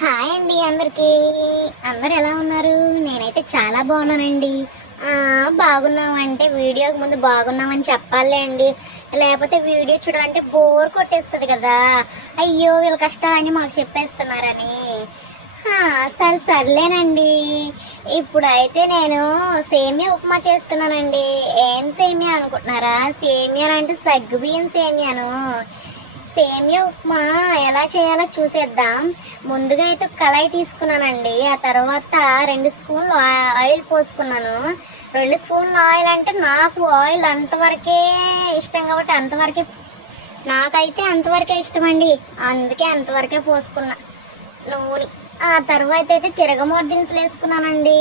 Hi అండి అందరికీ. అందరు ఎలా ఉన్నారు? నేనైతే చాలా బాగున్నానండి. బాగున్నాం బాగున్నామంటే వీడియోకి ముందు బాగున్నామని చెప్పాలి అండి. లేకపోతే వీడియో చూడాలంటే బోర్ కొట్టేస్తుంది కదా. అయ్యో వీళ్ళ కష్టాలన్నీ మాకు చెప్పేస్తున్నారని. సరే సర్లేనండి. ఇప్పుడైతే నేను సేమియా ఉప్మా చేస్తున్నానండి. ఏం సేమియా అనుకుంటున్నారా? సేమియా అంటే సగ్గుబియ్యం సేమియాను. సేమియా ఉప్మా ఎలా చేయాలో చూసేద్దాం. ముందుగా అయితే కళాయి తీసుకున్నానండి. ఆ తర్వాత రెండు స్పూన్లు ఆయిల్ పోసుకున్నాను. రెండు స్పూన్లు ఆయిల్ అంటే నాకు ఆయిల్ అంతవరకే ఇష్టం కాబట్టి అంతవరకే నాకైతే అంతవరకే ఇష్టం అండి అందుకే అంతవరకే పోసుకున్నా నూనె. ఆ తర్వాత అయితే తిరగమూత దినుసులు వేసుకున్నానండి.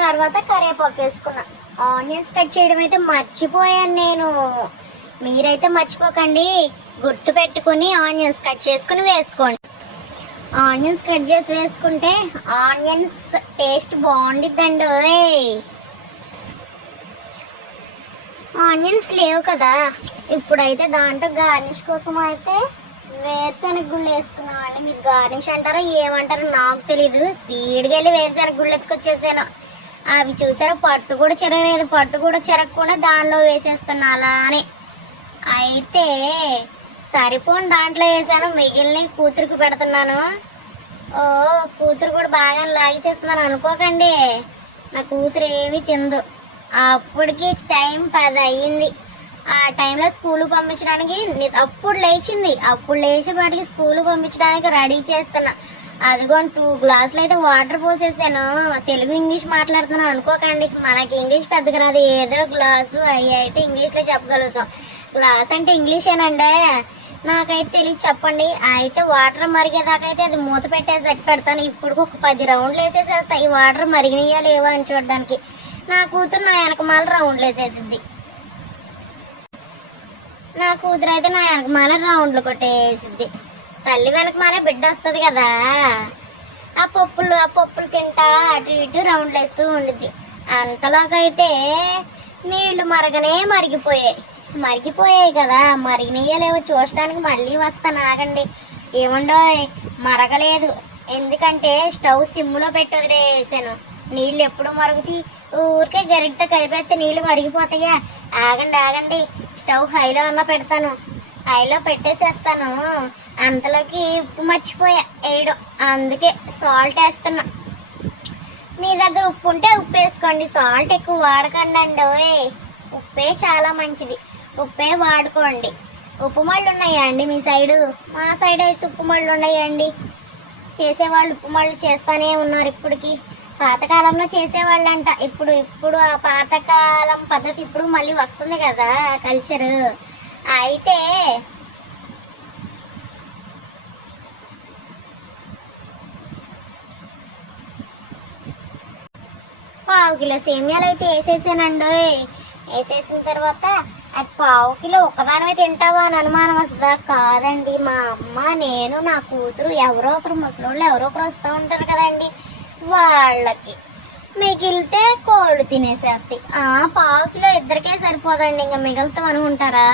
తర్వాత కరివేపాకు వేసుకున్నా. ఆనియన్స్ కట్ చేయడం అయితే మర్చిపోయాను నేను. మీరైతే మర్చిపోకండి. గుర్తు పెట్టుకుని ఆనియన్స్ కట్ చేసుకుని వేసుకోండి. ఆనియన్స్ కట్ చేసి వేసుకుంటే ఆనియన్స్ టేస్ట్ బాగుండిద్దండి ఓయ్. ఆనియన్స్ లేవు కదా. ఇప్పుడైతే దాంట్లో గార్నిష్ కోసం అయితే వేరుశనగ గుళ్ళు వేసుకున్నామండి మీరు గార్నిష్ అంటారో ఏమంటారో నాకు తెలీదు. స్పీడ్గా వెళ్ళి వేరుశనగ గుళ్ళు ఎత్తుకొచ్చేసాను. అవి చూసారా? పట్టు కూడా చెరగలేదు. పట్టు కూడా చెరగకుండా దానిలో వేసేస్తున్నా అలానే. అయితే సరిపోని దాంట్లో వేసాను. మిగిలిన కూతురికి పెడుతున్నాను. ఓ కూతురు కూడా బాగా లాగి చేస్తున్నాను అనుకోకండి. నా కూతురు ఏమీ తిందు అప్పటికి టైం పది అయ్యింది ఆ టైంలో స్కూల్కి పంపించడానికి అప్పుడు లేచింది. అప్పుడు లేచేపాటికి స్కూల్ పంపించడానికి రెడీ చేస్తున్నా. అదిగోండి టూ గ్లాసులు అయితే వాటర్ పోసేసాను. తెలుగు ఇంగ్లీష్ మాట్లాడుతున్నాను అనుకోకండి. మనకి ఇంగ్లీష్ పెద్దగా రాదు. ఏదో గ్లాసు అవి అయితే ఇంగ్లీష్లో చెప్పగలుగుతాం. గ్లాస్ అంటే ఇంగ్లీషేనండి. నాకైతే తెలియదు చెప్పండి. అయితే వాటర్ మరిగేదాకా అయితే అది మూత పెట్టేసి పెడతాను. ఇప్పుడు ఒక పది రౌండ్లు వేసేసేస్తా ఈ వాటర్ మరిగినాయా లేవా అని చూడడానికి. నా కూతురు నా వెనకమాల రౌండ్లు వేసేసింది నా కూతురు అయితే నా వెనకమాల రౌండ్లు కొట్టేసిద్ది. తల్లి వెనకమాలే బిడ్డ వస్తుంది కదా. ఆ పప్పులు ఆ పప్పులు తింటా అటు ఇటు రౌండ్లు వేస్తూ ఉండిద్ది. అంతలోకైతే నీళ్ళు మరగనే మరిగిపోయాయి. మరిగిపోయాయి కదా మరిగినయ్యలేవో చూడటానికి మళ్ళీ వస్తాను ఆగండి. ఏముండో మరగలేదు. ఎందుకంటే స్టవ్ సిమ్లో పెట్టి వదిలేసాను నీళ్ళు ఎప్పుడు మరుగుతాయి? ఊరికే గరిటతో కలిపేస్తే నీళ్ళు మరిగిపోతాయా? ఆగండి ఆగండి. స్టవ్ హైలో అన్న పెడతాను. హైలో పెట్టేసేస్తాను. అంతలోకి ఉప్పు మర్చిపోయా. వేయడం అందుకే సాల్ట్ వేస్తున్నా. మీ దగ్గర ఉప్పు ఉంటే ఉప్పు వేసుకోండి. సాల్ట్ ఎక్కువ వాడకండి అండి ఉప్పే చాలా మంచిది. ఉప్పే వాడుకోండి. ఉప్పు మళ్ళు ఉన్నాయా అండి మీ సైడు? మా సైడ్ అయితే ఉప్పు మళ్ళు ఉన్నాయండి చేసేవాళ్ళు ఉప్పు మళ్ళు చేస్తానే ఉన్నారు ఇప్పటికి. పాతకాలంలో చేసేవాళ్ళంట. ఇప్పుడు ఇప్పుడు ఆ పాతకాలం పద్ధతి ఇప్పుడు మళ్ళీ వస్తుంది కదా కల్చర్. అయితే పావు కిలో సేమ్యాలు అయితే వేసేసానండి వేసేసిన తర్వాత అది పావు కిలో ఒక్కదానివే తింటావా అని అనుమానం వస్తుందా? కాదండి మా అమ్మ నేను నా కూతురు ఎవరో ఒకరు ముసలోళ్ళు ఎవరో ఒకరు వస్తూ ఉంటారు కదండి వాళ్ళకి. మిగిలితే కోళ్ళు తినేసేస్తాయి. ఆ పావు కిలో ఇద్దరికే సరిపోదండి ఇంకా మిగులుతాం అనుకుంటారా?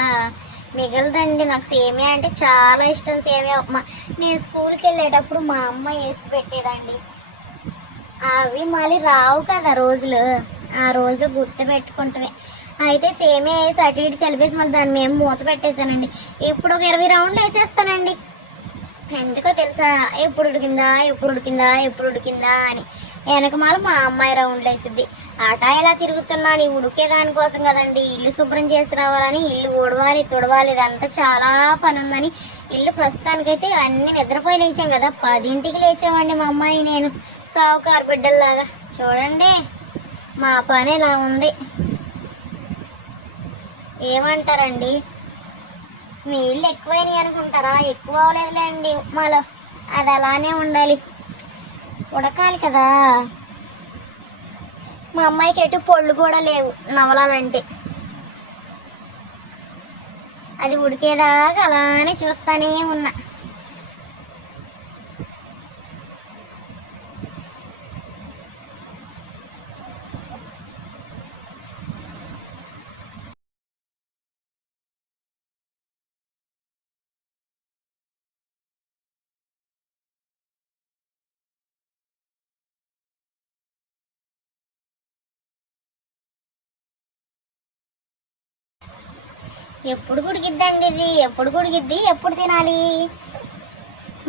మిగలదండి నాకు సేమియా అంటే చాలా ఇష్టం సేమియా ఉప్మా. నేను స్కూల్కి వెళ్ళేటప్పుడు మా అమ్మ వేసి పెట్టేదండి. అవి మళ్ళీ రావు కదా రోజులు. ఆ రోజు గుర్తు పెట్టుకుంటే అయితే సేమే వేసి అటు ఇటు కలిపేసి మళ్ళీ దాన్ని మేము మూత పెట్టేశానండి. ఇప్పుడు ఒక ఇరవై రౌండ్లు వేసేస్తానండి. ఎందుకో తెలుసా? ఎప్పుడు ఉడికిందా? ఎప్పుడు ఉడికిందా? ఎప్పుడు ఉడికిందా అని. వెనకమాల మా అమ్మాయి రౌండ్లు వేసిద్ది. ఆట ఇలా తిరుగుతున్నాను? ఉడికే దానికోసం కదండి. ఇల్లు శుభ్రం చేసి రావాలని ఇల్లు ఊడవాలి తుడవాలి. ఇదంతా చాలా పని ఉందని ఇల్లు ప్రస్తుతానికైతే అన్ని నిద్రపోయి లేచాం కదా. పదింటికి లేచామండి మా అమ్మాయి నేను. సావుకారు బిడ్డల్లాగా. చూడండి మా పని ఇలా ఉంది. ఏమంటారండి? నీళ్ళు ఎక్కువైనాయి అనుకుంటారా? ఎక్కువ అవ్వలేదులేండి. ఉప్మాలో అది అలానే ఉండాలి. ఉడకాలి కదా. మా అమ్మాయికి ఎటు పొళ్ళు కూడా లేవు. నవలాలంటే. అది ఉడికేదాకా అలానే చూస్తానే ఉన్నా. ఎప్పుడు కుడికిద్దండి ఇది? ఎప్పుడు కుడికిద్ది ఎప్పుడు తినాలి?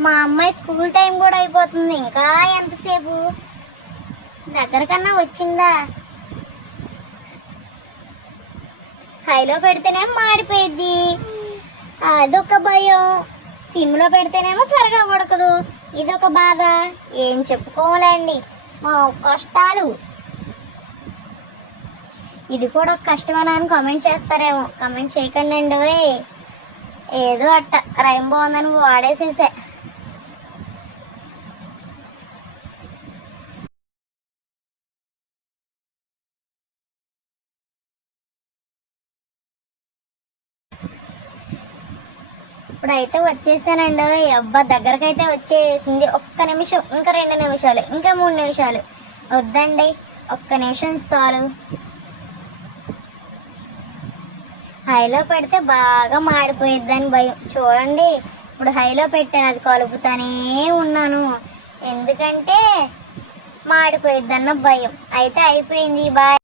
మా అమ్మాయి స్కూల్ టైం కూడా అయిపోతుంది. ఇంకా ఎంతసేపు? దగ్గరకన్నా వచ్చిందా? హైలో పెడితేనేమో మాడిపోయిద్ది. అదొక భయం. సిమ్లో పెడితేనేమో త్వరగా ఉడకదు. ఇదొక బాధ. ఏం చెప్పుకోవాలండి? మా కష్టాలు. ఇది కూడా ఒక కష్టమేనా అని కామెంట్ చేస్తారేమో. కామెంట్ చేయకండి అండి ఏదో అట్ట. రైమ్ బాగుందని వాడేసేసా. ఇప్పుడైతే వచ్చేసానండి అబ్బా అబ్బా దగ్గరకైతే వచ్చేసింది. ఒక్క నిమిషం ఇంకా రెండు నిమిషాలు ఇంకా మూడు నిమిషాలు. వద్దండి. ఒక్క నిమిషం చాలు. హైలో పెడితే బాగా మాడిపోయిద్దని భయం. చూడండి ఇప్పుడు హైలో పెట్టాను అది కలుపుతానే ఉన్నాను. ఎందుకంటే మాడిపోయిద్దన్న భయం. అయితే అయిపోయింది బాయ్.